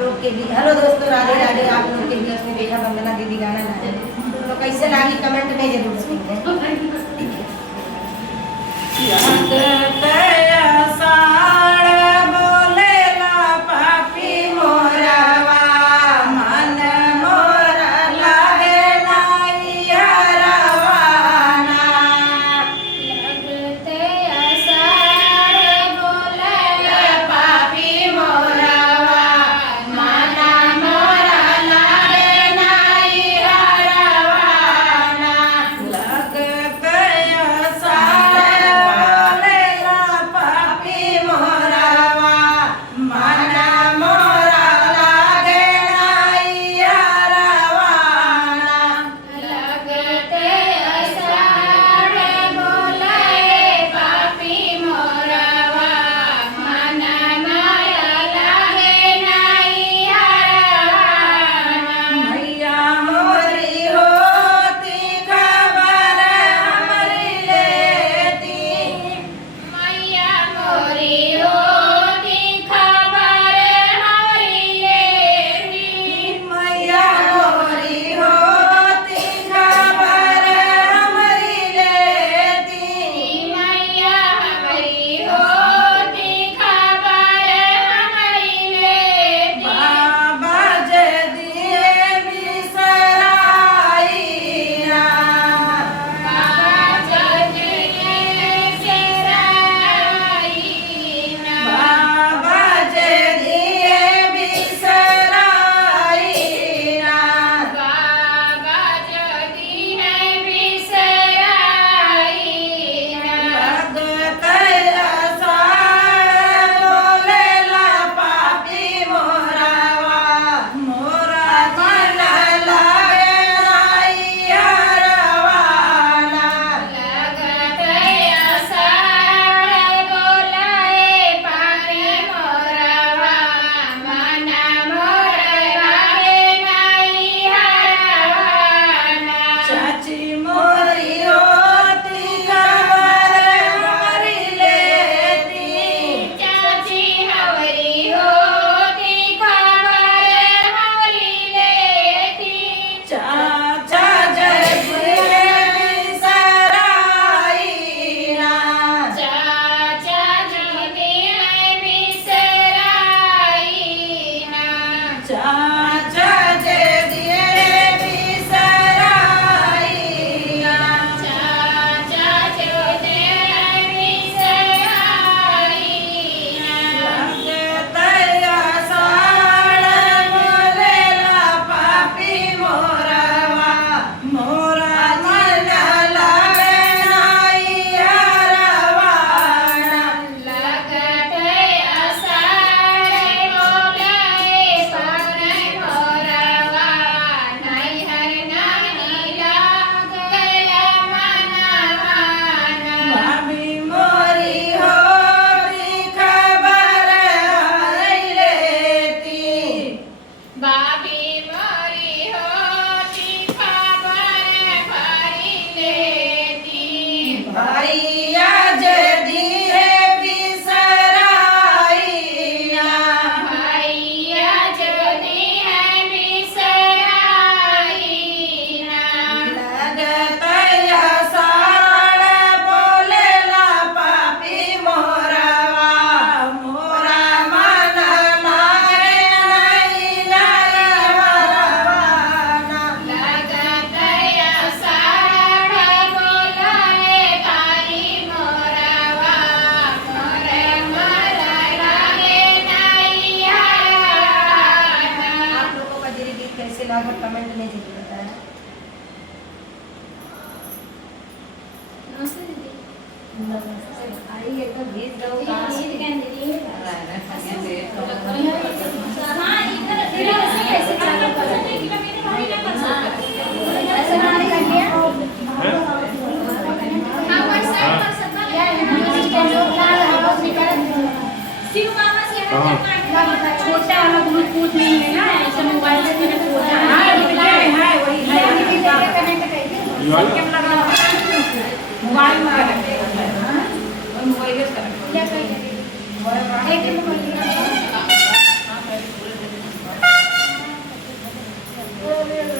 लोग के भी हेलो दोस्तों, राधे राधे। आप लोग के बीच में बेटा वंदना दीदी गाना गाए तो कैसे लगी कमेंट में जरूर कमेंट में जरूर बताएं। आई एकदम भेज दो छोटा वाला ब्लूटूथ नहीं है ना, ऐसे मोबाइल से कनेक्ट होता है। है वही है कनेक्ट करके लगा मोबाइल में कनेक्ट है और मोबाइल से कनेक्ट क्या करेंगे एक मोबाइल